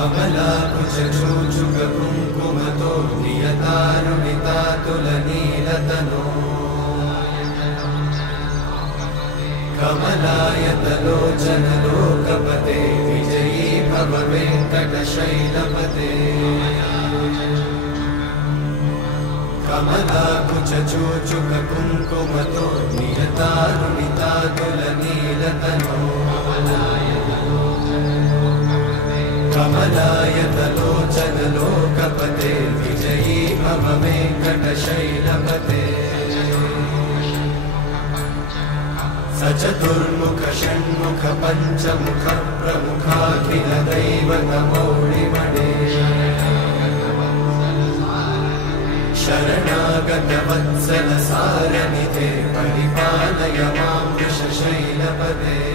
कमलाकुचूचुककुङ्कुमतो नियतारुणितातुलनीलतनो कमलायतलोचनलोकपते विजयी भव वेङ्कटशैलपते कमलाकुचूचुककुङ्कुमतो नियतारुणितातुलनीलतनो कमलायतलोचनलोकपते विजयी भव वेङ्कटशैलपते सचतुर्मुख षण्मुख पञ्चमुख प्रमुखाखिल दैवतमौळिमणे शरणागत वत्सल सारनिधे परिपालय मां वृषशैलपते